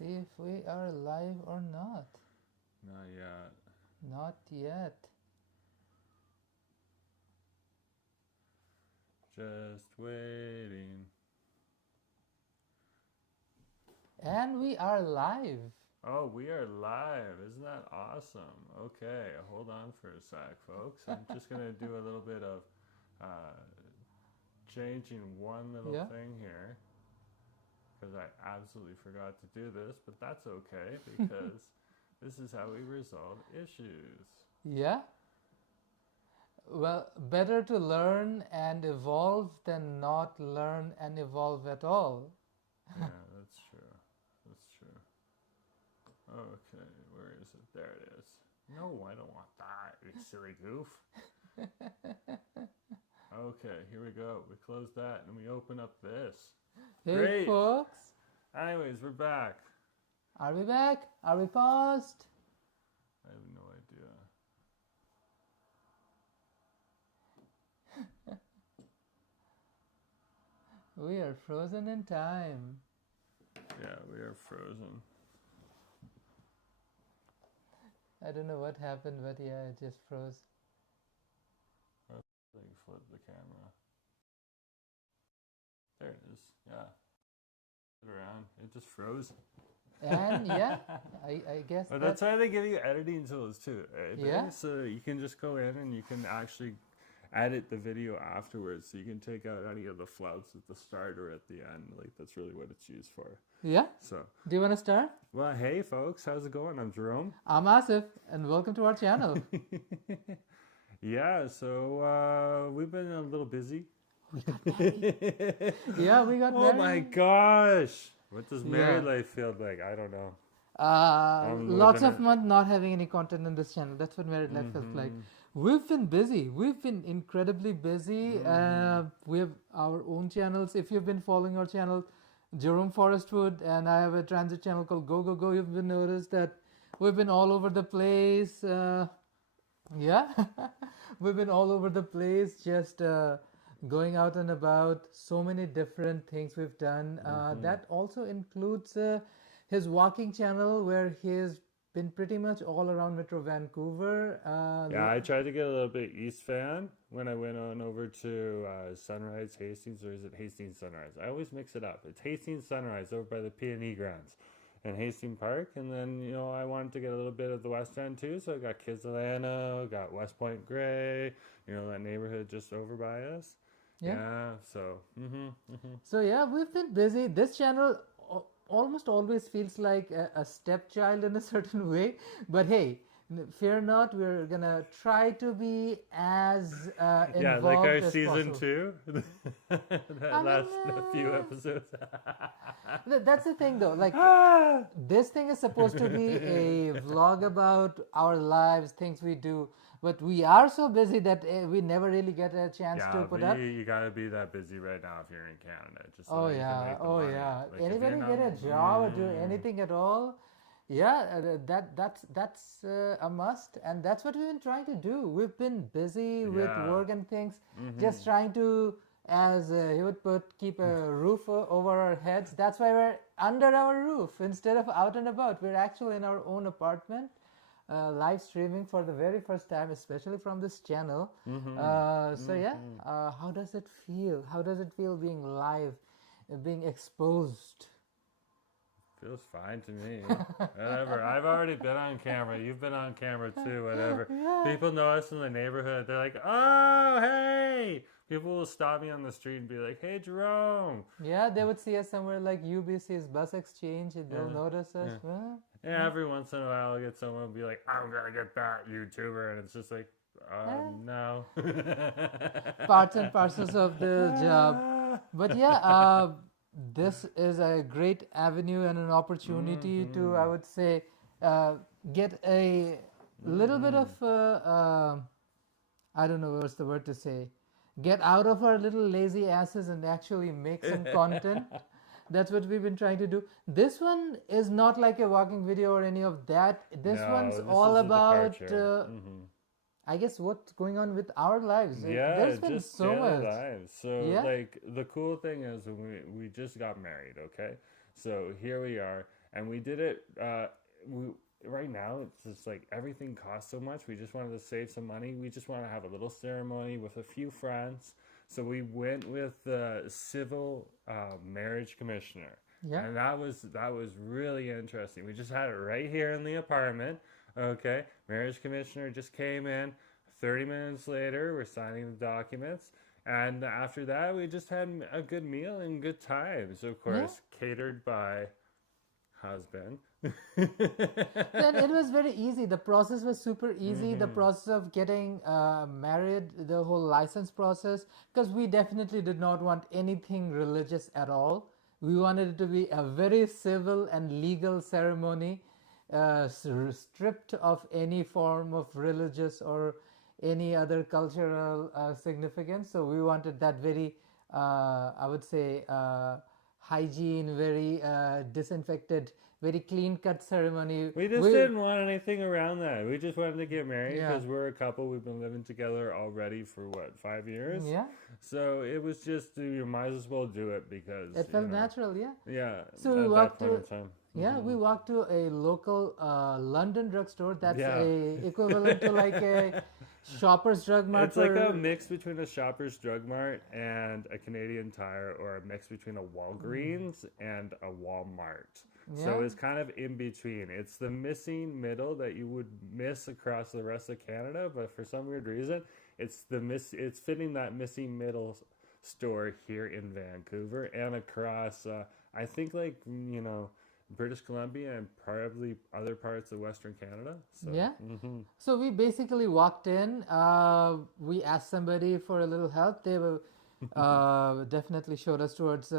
see if we are live or not. Not yet. Not yet. Just waiting. And we are live. Oh, we are live. Isn't that awesome? Okay, hold on for a sec, folks. I'm just going to do a little bit of changing one little thing here. Because I absolutely forgot to do this, but that's okay because this is how we resolve issues. Yeah. Well, better to learn and evolve than not learn and evolve at all. Yeah, that's true. That's true. Okay, where is it? There it is. No, I don't want that, you silly goof. Okay, here we go. We close that and we open up this. Hey, Great. folks. Anyways, we're back. Are we back? Are we paused? I have no idea. We are frozen in time. Yeah, we are frozen. I don't know what happened, but yeah, it just froze. Like flip the camera. There it is. Yeah. Flip it around. It just froze. And yeah, I guess. But that's why they give you editing tools too. Right? Yeah. So you can just go in and you can actually edit the video afterwards. So you can take out any of the flouts at the start or at the end. Like that's really what it's used for. Yeah. So. Do you want to start? Well, hey folks, how's it going? I'm Jerome. I'm Asif, and welcome to our channel. Yeah, so we've been a little busy. We got married. Yeah, we got Oh married. my gosh! What does married life feel like? I don't know. Lots of months not having any content on this channel. That's what married life feels like. We've been busy. We've been incredibly busy. We have our own channels. If you've been following our channel, Jerome Forestwood, and I have a transit channel called Go Go Go. You've been noticed that we've been all over the place. Yeah, we've been all over the place, just going out and about. So many different things we've done. That also includes his walking channel, where he's been pretty much all around Metro Vancouver. Yeah, I tried to get a little bit East fan when I went on over to Sunrise Hastings, or is it Hastings Sunrise? I always mix it up. It's Hastings Sunrise over by the P&E grounds and Hastings Park. And then, you know, I wanted to get a little bit of the West End too. So I got Kitsilano, got West Point Grey, you know, that neighborhood just over by us. Yeah, so. So yeah, we've been busy. This channel almost always feels like a stepchild in a certain way. But hey, fear not, we're gonna try to be as involved yeah, like our as season possible. 2, that last few episodes. That's the thing though, like this thing is supposed to be a vlog about our lives, things we do, but we are so busy that we never really get a chance to put up. You gotta be that busy right now if you're in Canada. Just so Oh that you can make the oh money. yeah. Like, if Anybody you're get a not- job or do anything at all? Yeah, that's a must, and that's what we've been trying to do. We've been busy with work and things, just trying to, as he would put, keep a roof over our heads. That's why we're under our roof instead of out and about. We're actually in our own apartment, live streaming for the very first time, especially from this channel. So yeah, how does it feel? How does it feel being live, being exposed? Feels fine to me. Whatever. I've already been on camera. You've been on camera too. Whatever. People know us in the neighborhood. They're like, "Oh, hey!" People will stop me on the street and be like, "Hey, Jerome." Yeah, they would see us somewhere like UBC's bus exchange, and they'll notice us. Yeah, every once in a while, I'll get someone will be like, "I'm gonna get that YouTuber," and it's just like, no. Parts and parcels of the job. But yeah, this is a great avenue and an opportunity to, I would say, get a little bit of, I don't know what's the word to say, get out of our little lazy asses and actually make some content. That's what we've been trying to do. This one is not like a walking video or any of that. This one's all about, I guess, what's going on with our lives. Yeah, there's been just so much. lives. So like the cool thing is when we just got married, okay? So here we are, and we did it. Right now, it's just like everything costs so much. We just wanted to save some money. We just want to have a little ceremony with a few friends. So we went with the civil marriage commissioner. Yeah. And that was really interesting. We just had it right here in the apartment. Okay. Marriage commissioner just came in. 30 minutes later, we're signing the documents. And after that, we just had a good meal and good times. Of course, catered by husband. Then it was very easy. The process was super easy. The process of getting married, the whole license process, because we definitely did not want anything religious at all. We wanted it to be a very civil and legal ceremony, stripped of any form of religious or any other cultural significance. So we wanted that very, I would say, hygiene, very disinfected, very clean-cut ceremony. We just didn't want anything around that. We just wanted to get married because we're a couple. We've been living together already for, 5 years? Yeah. So it was just, you might as well do it because... It felt natural, yeah. Yeah, so we walked to... we walked to a local London drugstore that's a equivalent to like a Shoppers Drug Mart. It's like a mix between a Shoppers Drug Mart and a Canadian Tire, or a mix between a Walgreens and a Walmart. Yeah. So it's kind of in between. It's the missing middle that you would miss across the rest of Canada, but for some weird reason, it's fitting that missing middle store here in Vancouver and across, I think, like, British Columbia and probably other parts of Western Canada. So, So we basically walked in. We asked somebody for a little help. They were definitely showed us towards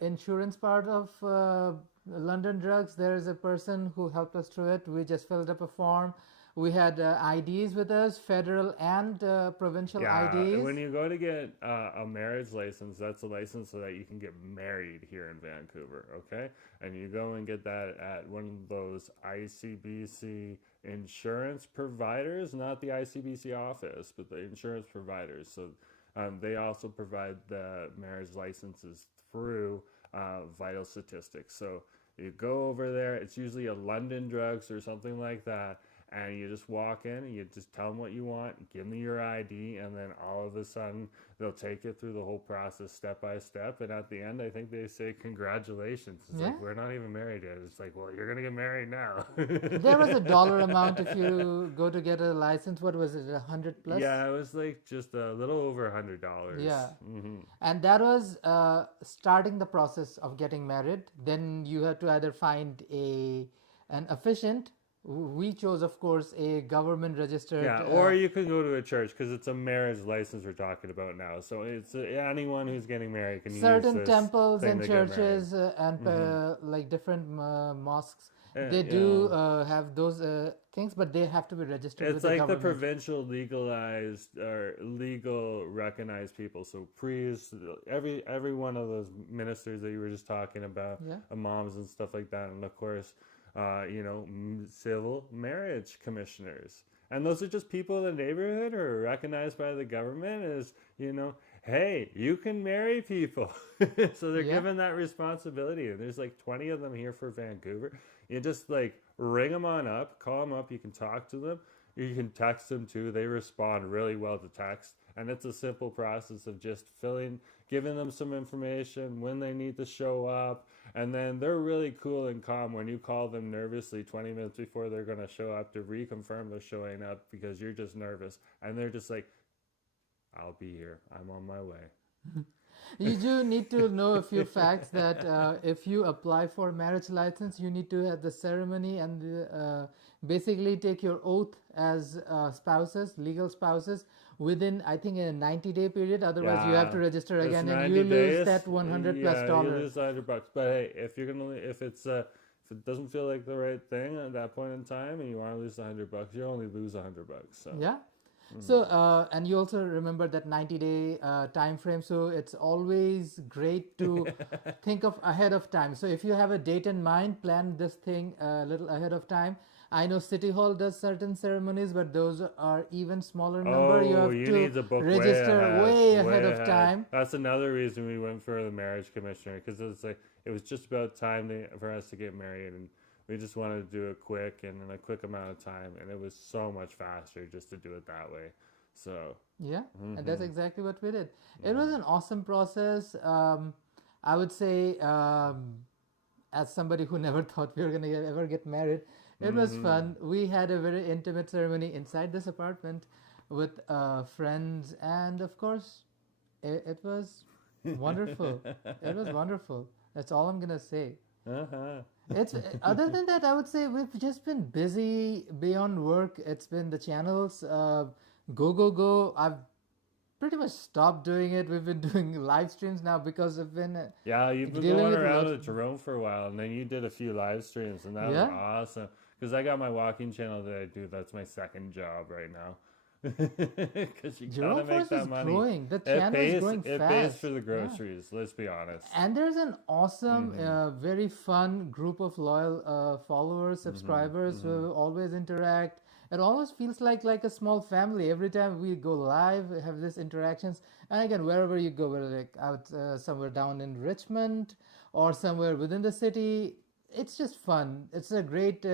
insurance part of London Drugs. There is a person who helped us through it. We just filled up a form. We had IDs with us, federal and provincial IDs. When you go to get a marriage license, that's a license so that you can get married here in Vancouver, okay? And you go and get that at one of those ICBC insurance providers, not the ICBC office, but the insurance providers. So they also provide the marriage licenses through Vital Statistics. So you go over there, it's usually a London Drugs or something like that, and you just walk in and you just tell them what you want, give them your ID, and then all of a sudden they'll take you through the whole process step by step. And at the end, I think they say, congratulations. It's like, we're not even married yet. It's like, well, you're going to get married now. There was a dollar amount if you go to get a license. What was it, 100 plus? Yeah, it was like just a little over $100. Yeah. And that was starting the process of getting married. Then you had to either find an officiant. We chose, of course, a government registered... Yeah, or you could go to a church, because it's a marriage license we're talking about now. So it's anyone who's getting married can use this certain temples and churches and like different mosques. They do have those things, but they have to be registered with the government. It's like the provincial legalized or legal recognized people. So priests, every one of those ministers that you were just talking about, imams and stuff like that, and of course... civil marriage commissioners. And those are just people in the neighborhood who are recognized by the government as, hey, you can marry people. So they're given that responsibility. And there's like 20 of them here for Vancouver. You just like ring them on up, call them up. You can talk to them. You can text them too. They respond really well to text. And it's a simple process of just giving them some information when they need to show up. And then they're really cool and calm when you call them nervously 20 minutes before they're going to show up to reconfirm they're showing up because you're just nervous. And they're just like, I'll be here. I'm on my way. You do need to know a few facts that if you apply for a marriage license, you need to have the ceremony and basically take your oath as spouses, legal spouses, within, I think, a 90-day period. Otherwise, you have to register again and you lose that $100 plus. You lose $100. But hey, if it doesn't feel like the right thing at that point in time and you want to lose $100, you only lose $100. So. Yeah. So, and you also remember that 90-day time frame. So it's always great to think of ahead of time. So if you have a date in mind, plan this thing a little ahead of time. I know City Hall does certain ceremonies, but those are even smaller number. You have need to book register way ahead of time. That's another reason we went for the marriage commissioner, because it's like it was just about time for us to get married, and we just wanted to do it quick and in a quick amount of time, and it was so much faster just to do it that way. So yeah, and that's exactly what we did. It was an awesome process. I would say, as somebody who never thought we were going to ever get married, it was fun. We had a very intimate ceremony inside this apartment with friends, and of course, it was wonderful. It was wonderful. That's all I'm going to say. It's other than that, I would say we've just been busy beyond work. It's been the channels, go. I've pretty much stopped doing it. We've been doing live streams now because I've been you've been going around with Jerome for a while, and then you did a few live streams, and that was awesome. Because I got my walking channel that I do. That's my second job right now. Because you gotta make that money. Growing. The channel is growing fast. It pays for the groceries. Let's be honest. And there's an awesome, very fun group of loyal followers, subscribers who always interact. It almost feels like a small family. Every time we go live, we have these interactions. And again, wherever you go, whether like out somewhere down in Richmond or somewhere within the city, it's just fun. It's a great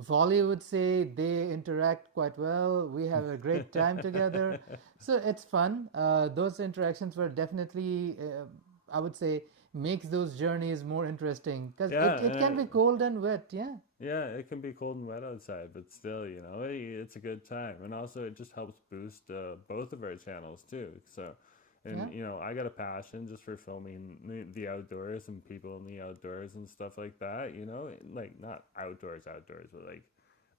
volley, would say. They interact quite well. We have a great time together. So it's fun. Those interactions were definitely, I would say, makes those journeys more interesting. Because it can be cold and wet, Yeah, it can be cold and wet outside, but still, it's a good time. And also it just helps boost both of our channels too. So, and I got a passion just for filming the outdoors and people in the outdoors and stuff like that, like not outdoors, but like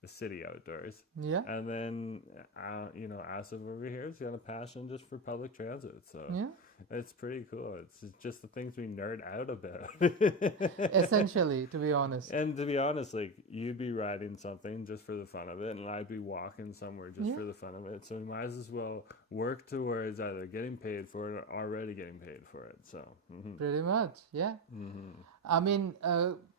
the city outdoors. Yeah. And then, Asif over here has got a passion just for public transit. So it's pretty cool. It's just the things we nerd out about. Essentially, to be honest. And to be honest, like you'd be riding something just for the fun of it, and I'd be walking somewhere just for the fun of it. So we might as well work towards either getting paid for it or already getting paid for it. So pretty much, yeah. I mean,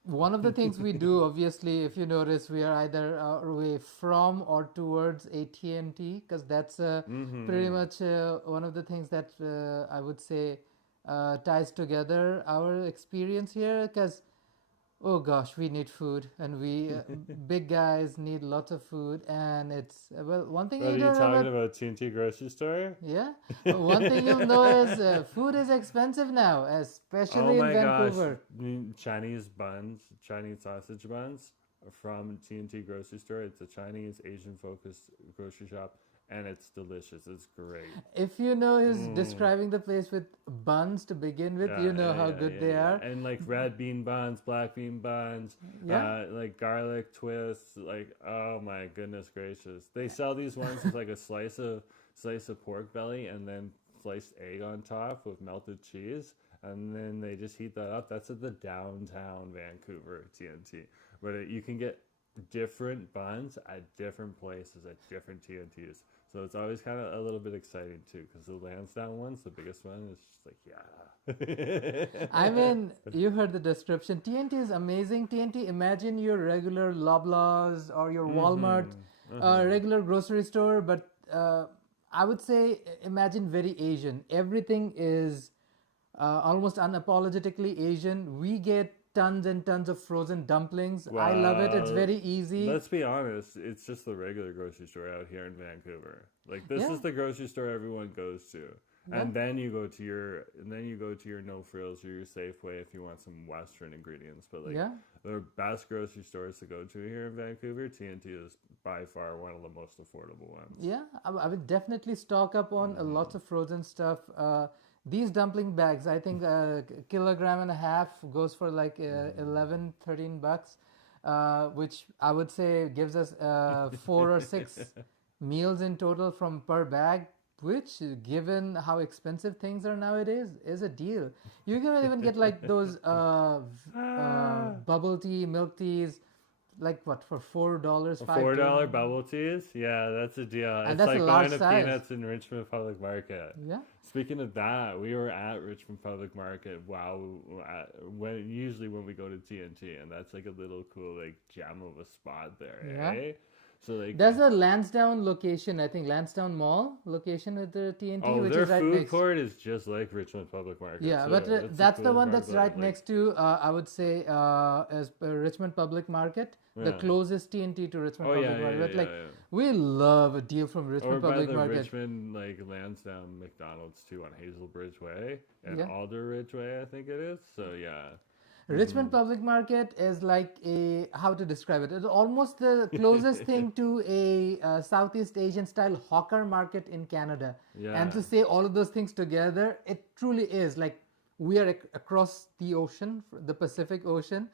one of the things we do, obviously, if you notice, we are either away from or towards AT&T, because that's pretty much one of the things that I would say ties together our experience here. Because, oh gosh, we need food, and we big guys need lots of food, and it's one thing. Are you talking about TNT grocery store? Yeah, one thing you'll know is food is expensive now, especially in Vancouver. Gosh. Chinese sausage buns from TNT grocery store. It's a Chinese Asian focused grocery shop, and it's delicious. It's great. If you know he's describing the place with buns to begin with, you know how good they are. And like red bean buns, black bean buns, like garlic twists, like oh my goodness gracious. They sell these ones with like a slice of pork belly and then sliced egg on top with melted cheese. And then they just heat that up. That's at the downtown Vancouver TNT. But you can get different buns at different places at different TNTs. So it's always kind of a little bit exciting too, because the Lansdowne one's the biggest one. It's just like, I mean, you heard the description. TNT is amazing. TNT, imagine your regular Loblaws or your Walmart, regular grocery store. But I would say imagine very Asian. Everything is almost unapologetically Asian. We get tons and tons of frozen dumplings. Wow. I love it. It's very easy. Let's be honest. It's just the regular grocery store out here in Vancouver. Like this is the grocery store everyone goes to. And then you go to your No Frills or your Safeway if you want some Western ingredients. But like the best grocery stores to go to here in Vancouver, TNT is by far one of the most affordable ones. Yeah, I would definitely stock up on lots of frozen stuff. These dumpling bags, I think a kilogram and a half goes for like $11-13, which I would say gives us 4 or 6 meals in total from per bag, which, given how expensive things are nowadays, is a deal. You can even get like those bubble tea, milk teas, like what, for $4, $4 bubble teas? Yeah, that's a deal. And it's that's like a large going to size. Peanuts in Richmond Public Market. Yeah. Speaking of that, we were at Richmond Public Market. Wow, usually when we go to TNT, and that's like a little cool like gem of a spot there. Yeah. Eh? So like, There's a Lansdowne location, I think Lansdowne Mall location with the TNT, which their is right food next. court is just like Richmond Public Market. Yeah, so but that's the coolest one part that's about right it, next to, I would say, as Richmond Public Market, the Yeah. closest TNT to Richmond Oh Public yeah, Market. yeah, But yeah, like, yeah. we love a deal from Or Richmond by Public the Market. Richmond, like Lansdowne McDonald's too on Hazelbridge Way and Yeah. Alderbridge Way, I think it is. So yeah. Richmond Public Market is like a, how to describe it? It's almost the closest thing to a Southeast Asian style hawker market in Canada. Yeah. And to say all of those things together, it truly is like we are across the ocean, the Pacific Ocean.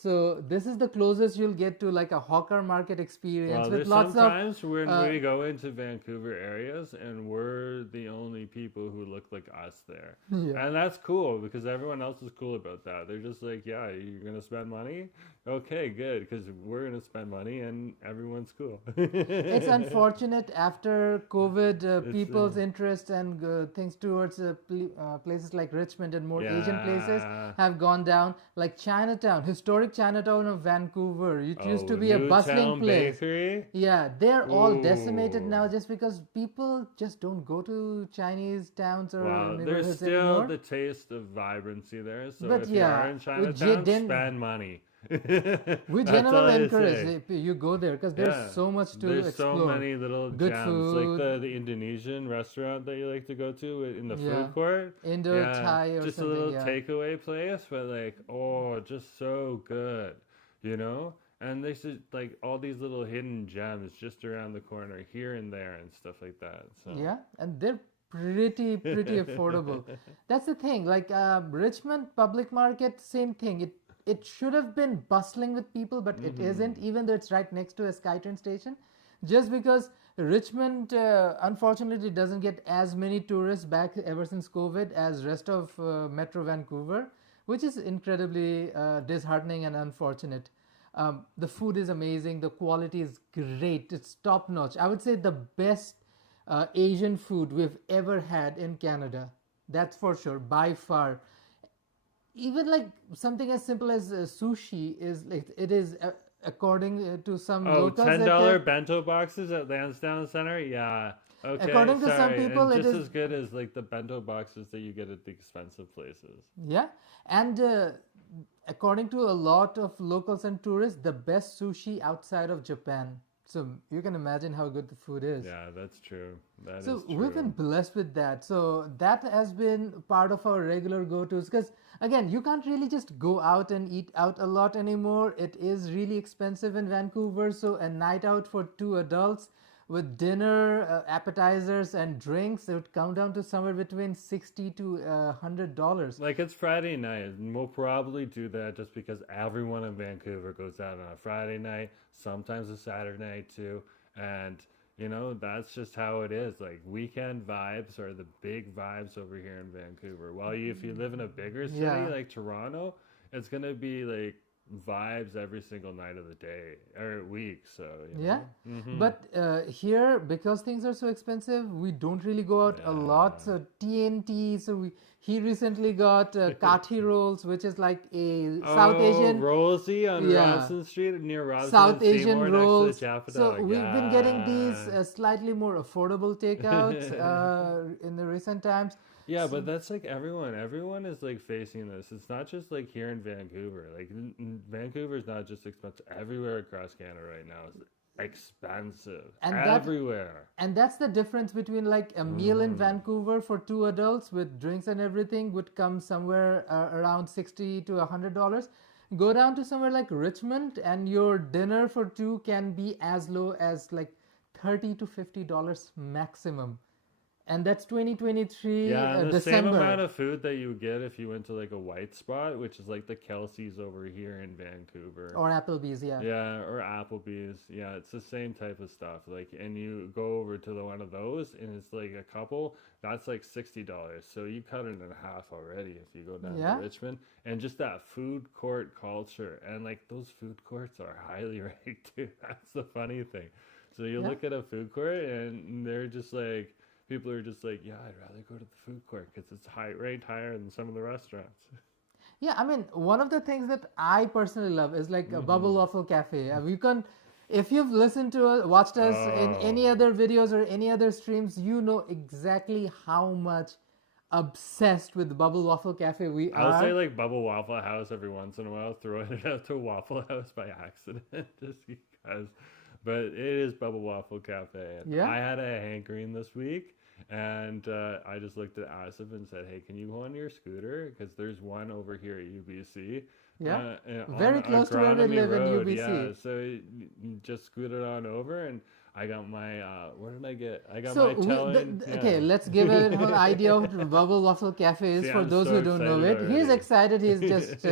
So this is the closest you'll get to like a hawker market experience Well, with there's lots of. sometimes when we go into Vancouver areas and we're the only people who look like us there. Yeah. And that's cool because everyone else is cool about that. They're just like, yeah, you're going to spend money? Okay, good, because we're going to spend money and everyone's cool. It's unfortunate after COVID, people's interest and things towards places like Richmond and more Asian places Yeah. have gone down. Like Chinatown, historic Chinatown of Vancouver, it used to be a bustling Newtown place. Bakery? Yeah, they're all decimated Ooh. now just because people just don't go to Chinese towns or Wow, there's neighborhoods still anymore. the taste of vibrancy there. So But if yeah, you are in we Chinatown, didn't- spend money. We That's all generally I encourage say. you go there because there's Yeah. so much to There's explore. so many little Good gems, food. like the Indonesian restaurant that you like to go to in the Yeah. food court. Indo Thai or just something. a little Yeah. takeaway place, but like, oh, just so good, you know. And there's just, like all these little hidden gems just around the corner, here and there, and stuff like that. So Yeah, and they're pretty affordable. That's the thing. Like Richmond Public Market, same thing. It should have been bustling with people, but it isn't. Even though it's right next to a SkyTrain station, just because Richmond unfortunately doesn't get as many tourists back ever since COVID as rest of Metro Vancouver, which is incredibly disheartening and unfortunate. The food is amazing. The quality is great. It's top notch. I would say the best Asian food we've ever had in Canada. That's for sure, by far. Even like something as simple as sushi is like it is according to some locals. $10 bento boxes at Lansdowne Center? Yeah. Okay. According to some sorry. people, and it just is- as good as like the bento boxes that you get at the expensive places. Yeah, and according to a lot of locals and tourists, the best sushi outside of Japan. So you can imagine how good the food is. Yeah, that's true. That is So true. we've been blessed with that. So that has been part of our regular go-tos because again, you can't really just go out and eat out a lot anymore. It is really expensive in Vancouver. So a night out for 2 adults with dinner, appetizers and drinks, it would come down to somewhere between $60 to $100. Like it's Friday night, and we'll probably do that just because everyone in Vancouver goes out on a Friday night, sometimes a Saturday night too, and you know that's just how it is. Like weekend vibes are the big vibes over here in Vancouver. While if you live in a bigger city Yeah. like Toronto, it's gonna be like vibes every single night of the day or week. So you Yeah, know? but here because things are so expensive, we don't really go out a lot. So TNT. So he recently got kathi rolls, which is like a South Asian Rosie on Yeah. Robson Street near Robson South and Seymour Asian next rolls. to the Jaffa So Dog. we've been getting these Yeah. slightly more affordable takeouts in the recent times. Yeah, but that's like everyone. Everyone is like facing this. It's not just like here in Vancouver. Like Vancouver is not just expensive. Everywhere across Canada right now is expensive. And that- everywhere. And that's the difference between like a meal in Vancouver for 2 adults with drinks and everything would come somewhere around $60 to $100. Go down to somewhere like Richmond and your dinner for 2 can be as low as like $30 to $50 maximum. And that's 2023 Yeah, and the same December. amount of food that you would get if you went to like a white spot, which is like the Kelsey's over here in Vancouver. Or Applebee's, yeah. Yeah, or Applebee's. Yeah, it's the same type of stuff. Like, and you go over to the one of those, and it's like a couple. That's like $60. So you cut it in half already if you go down Yeah. to Richmond. And just that food court culture, and like those food courts are highly ranked too. That's the funny thing. So you Yeah. look at a food court, and they're just like. People are just like, yeah, I'd rather go to the food court because it's ranked higher than some of the restaurants. Yeah, I mean, one of the things that I personally love is like a Bubble Waffle Cafe. You can If you've listened to us, watched us in Oh. any other videos or any other streams, you know exactly how much obsessed with Bubble Waffle Cafe we I'll are. say like Bubble Waffle House every once in a while, throwing it out to Waffle House by accident, just because. But it is Bubble Waffle Cafe. And Yeah. I had a hankering this week, and I just looked at Asif and said, "Hey, can you go on your scooter? Because there's one over here at UBC." Yeah. On Very close to where we Agronomy live in Road. UBC. Yeah, so you just scooted on over, and I got my what did I get? I got So, my telling. okay, let's give a whole idea of what Bubble Waffle Cafe is See, for I'm those so who don't know it. excited He's already. excited. He's just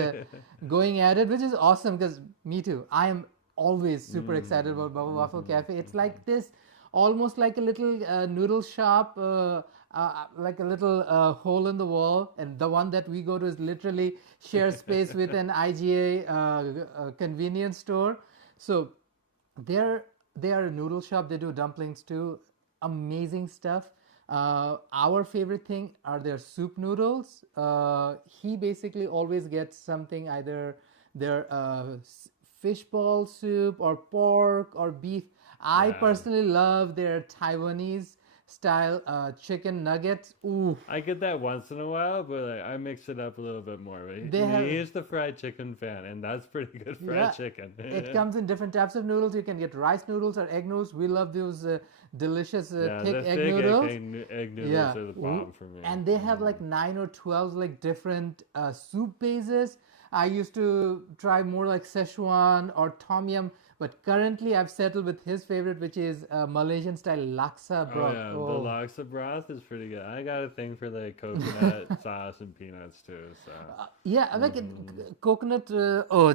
going at it, which is awesome because me too. I am always super excited about Bubble Waffle Cafe. It's like this, almost like a little noodle shop, like a little hole in the wall. And the one that we go to is literally share space with an IGA convenience store. So they are a noodle shop. They do dumplings too. Amazing stuff. Our favorite thing are their soup noodles. He basically always gets something, either their fish ball soup or pork or beef. I Yeah. personally love their Taiwanese style chicken nuggets. Ooh, I get that once in a while, but like, I mix it up a little bit more. He's the fried chicken fan, and that's pretty good fried chicken. It comes in different types of noodles. You can get rice noodles or egg noodles. We love those delicious thick egg noodles. Egg noodles are the bomb for me. And they have like 9 or 12 like different soup bases. I used to try more like Szechuan or Tom Yum, but currently I've settled with his favorite, which is Malaysian style laksa broth. Oh yeah, the laksa broth is pretty good. I got a thing for like coconut sauce and peanuts too. So Yeah, like coconut,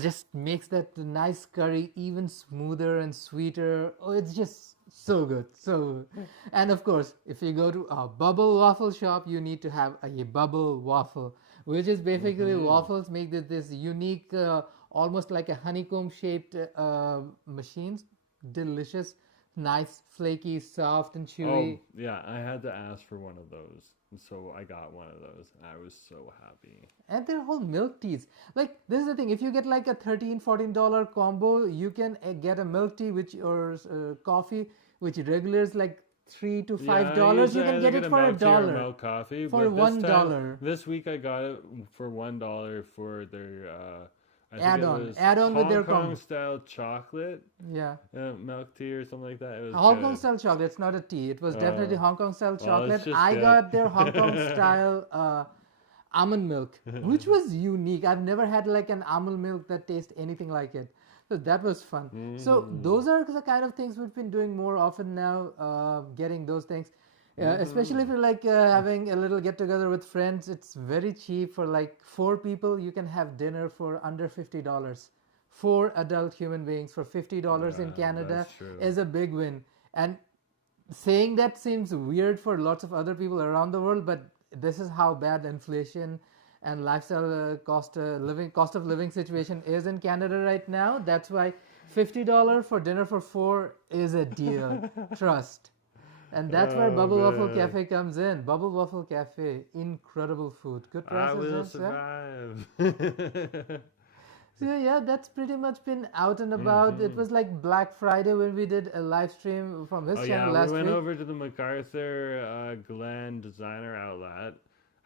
just makes that nice curry even smoother and sweeter. Oh, it's just so good, so good. And of course, if you go to a Bubble Waffle shop, you need to have a Bubble Waffle, which is basically waffles make this unique, almost like a honeycomb shaped machines. Delicious, nice, flaky, soft, and chewy. oh yeah, I had to ask for one of those, so I got one of those. I was so happy. And their whole milk teas. Like, this is the thing. If you get like a $13-14 combo, you can get a milk tea or coffee, which regular is like $3 to $5. You can get it for $1. Milk coffee For but this time- $1. This week I got it for $1 for their I think Add-on. it was Add-on with their Hong Kong style chocolate Yeah. milk tea or something like that. It was Hong Kong good. style chocolate. It's not a tea. It was definitely Hong Kong style well, chocolate. it's just I good. got their Hong Kong style almond milk, which was unique. I've never had like an almond milk that tastes anything like it. So that was fun. So those are the kind of things we've been doing more often now, getting those things. Especially if you're like having a little get together with friends, it's very cheap. For like 4 people, you can have dinner for under $50. 4 adult human beings for $50 in Canada that's true. is a big win. And saying that seems weird for lots of other people around the world, but this is how bad inflation and lifestyle cost of living situation is in Canada right now. That's why $50 for dinner for 4 is a deal. Trust. And that's where Bubble Waffle Cafe comes in. Bubble Waffle Cafe, incredible food. Good I prices. will yeah? survive. So yeah, that's pretty much been out and about. It was like Black Friday when we did a live stream from his channel last we went week. over to the MacArthur Glen Designer Outlet.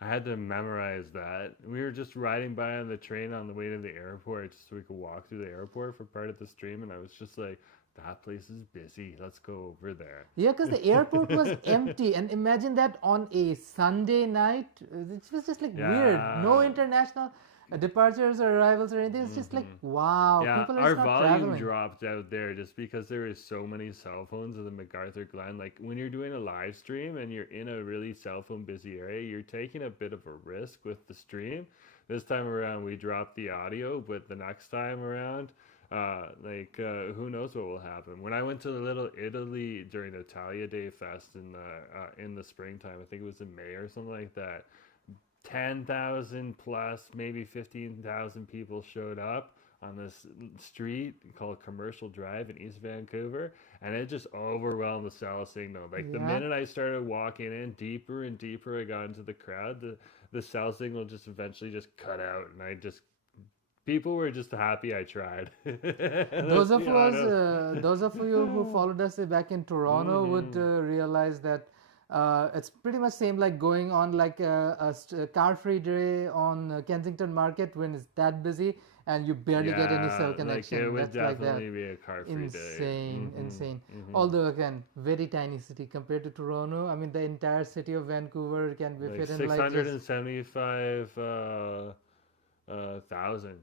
I had to memorize that. We were just riding by on the train on the way to the airport just so we could walk through the airport for part of the stream, and I was just like, that place is busy. Let's go over there. Yeah, because the airport was empty. And imagine that on a Sunday night. It was just like weird. No international departures or arrivals or anything. It's just like, wow. Yeah, people are our just not volume traveling. dropped out there just because there is so many cell phones in the MacArthur Glen. Like when you're doing a live stream and you're in a really cell phone busy area, you're taking a bit of a risk with the stream. This time around, we dropped the audio, but the next time around, who knows what will happen. When I went to Little Italy during the Italia Day Fest in the springtime, I think it was in May or something like that, 10,000 plus, maybe 15,000 people showed up on this street called Commercial Drive in East Vancouver, and it just overwhelmed the cell signal. Like the minute I started walking in deeper and deeper, I got into the crowd, the cell signal just eventually just cut out, and I just People were just happy I tried. Those of those of you who followed us back in Toronto would realize that it's pretty much same like going on like a car-free day on Kensington Market when it's that busy and you barely get any cell connection. Like it would That's definitely like be a car-free day. Insane. Although again, very tiny city compared to Toronto. I mean, the entire city of Vancouver can be fit in like 675. 675,000.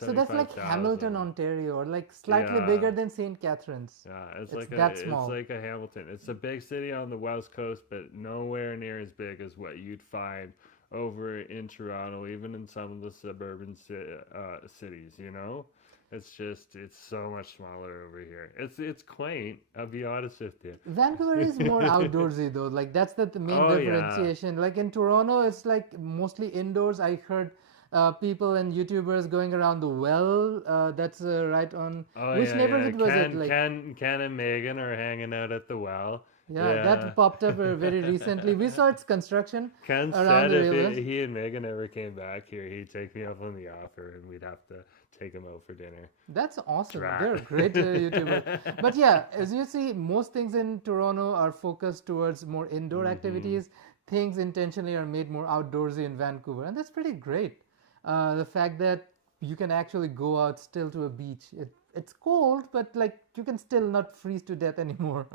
So that's like Hamilton, Ontario, or like slightly bigger than St. Catharines. Yeah, it's like a Hamilton. It's a big city on the west coast, but nowhere near as big as what you'd find over in Toronto, even in some of the suburban cities. You know, it's so much smaller over here. It's quaint. I'll be honest with you. Vancouver is more outdoorsy though. Like that's the main differentiation. Like in Toronto, it's like mostly indoors. I heard. People and YouTubers going around the well. That's right on. Which neighborhood was it? Like Ken and Megan are hanging out at the well. Yeah, that popped up very recently. We saw its construction. Ken said if he and Megan ever came back here, he'd take me up on the offer, and we'd have to take him out for dinner. That's awesome. They're great YouTubers. But yeah, as you see, most things in Toronto are focused towards more indoor activities. Things intentionally are made more outdoorsy in Vancouver, and that's pretty great. The fact that you can actually go out still to a beach. It's cold, but like you can still not freeze to death anymore.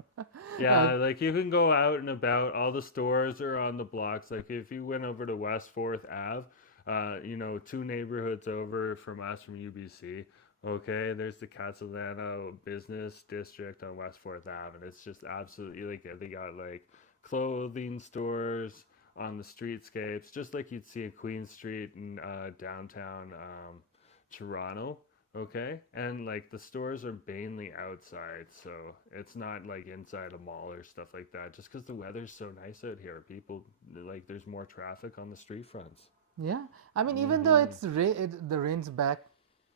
Yeah, like you can go out and about. All the stores are on the blocks. Like if you went over to West 4th Ave, 2 neighborhoods over from us from UBC. Okay, there's the Catalano Business District on West 4th Ave, and it's just absolutely like they got like clothing stores on the streetscapes, just like you'd see in Queen Street in downtown Toronto, okay? And like the stores are mainly outside, so it's not like inside a mall or stuff like that, just because the weather's so nice out here. People, like, there's more traffic on the street fronts. Yeah, I mean, even though the rain's back,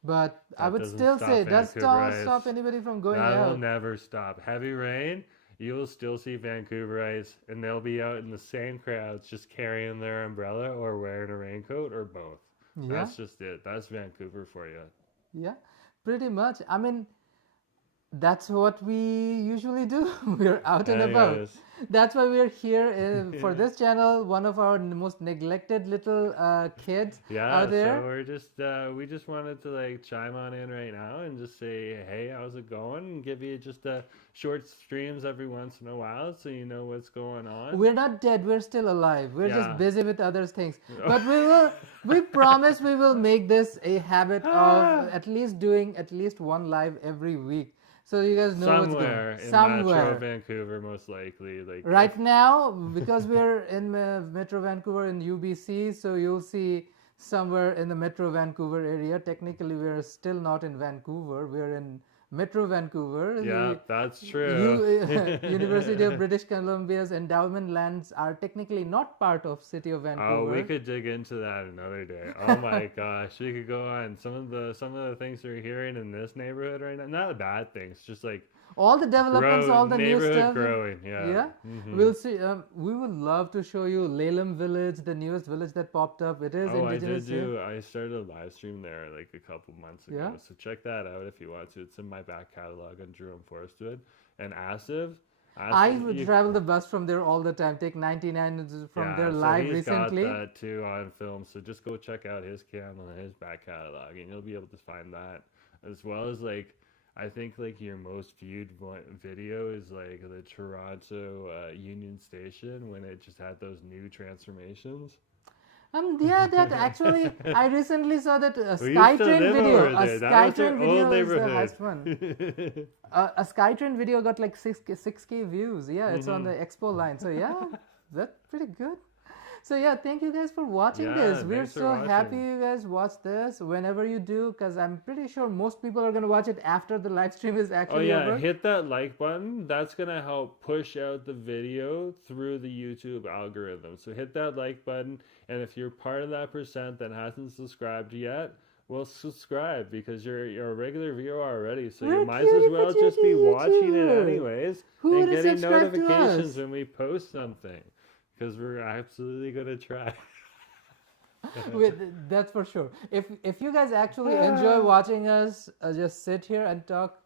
but I would still say it does stop anybody from going out. That will never stop. Heavy rain, you will still see Vancouverites, and they'll be out in the same crowds just carrying their umbrella or wearing a raincoat or both. Yeah. That's just it. That's Vancouver for you. Yeah, pretty much. I mean, that's what we usually do. We're out and about. That's why we're here for this channel. One of our most neglected little kids out there. So we're just we just wanted to like chime on in right now and just say, hey, how's it going? And give you just short streams every once in a while so you know what's going on. We're not dead. We're still alive. We're just busy with other things. But we promise we will make this a habit of at least doing at least one live every week. So you guys know what's going on. Somewhere in Metro Vancouver, most likely. Like right now, because we're in Metro Vancouver in UBC, so you'll see somewhere in the Metro Vancouver area. Technically, we're still not in Vancouver. We're in Metro Vancouver. Yeah, that's true. University of British Columbia's endowment lands are technically not part of City of Vancouver. Oh, we could dig into that another day. Oh my gosh, we could go on. Some of the things we're hearing in this neighborhood right now, not the bad things, just like all the developments, all the new stuff. Growing, yeah. We'll see. We would love to show you Laleham Village, the newest village that popped up. It is indigenous. I started a live stream there like a couple months ago. Yeah. So check that out if you want to. It's in my back catalog on Jerome Forestwood. And Asif. I would travel the bus from there all the time. Take 99 from there live recently. He's got that too on film. So just go check out his channel and his back catalog, and you'll be able to find that, as well as like. I think like your most viewed video is like the Toronto Union Station when it just had those new transformations. Yeah, that actually I recently saw that SkyTrain video. A SkyTrain video is the highest one. A SkyTrain video got like 6K views. Yeah, it's on the Expo line. So yeah, that's pretty good. So yeah, thank you guys for watching this. We're so happy you guys watch this whenever you do, because I'm pretty sure most people are going to watch it after the live stream is actually over. Hit that like button. That's going to help push out the video through the YouTube algorithm. So hit that like button, and if you're part of that percent that hasn't subscribed yet, well, subscribe, because you're a regular viewer already, so you might as well just be watching it anyways and getting notifications when we post something. Because we're absolutely going to try. That's for sure. If you guys actually enjoy watching us just sit here and talk,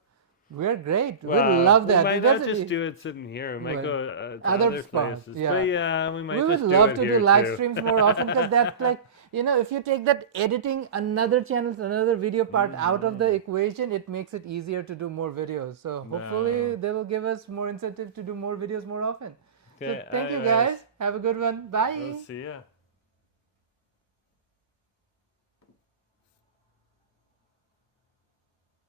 we're great. We love that. We might not just do it sitting here. We might go to other spots, places. yeah. But yeah, we might We would just love do to it here do live too. streams more often because that's like, if you take that editing another channel's another video part out of the equation, it makes it easier to do more videos. So hopefully they will give us more incentive to do more videos more often. Okay, So thank you guys. Have a good one. Bye. We'll see ya.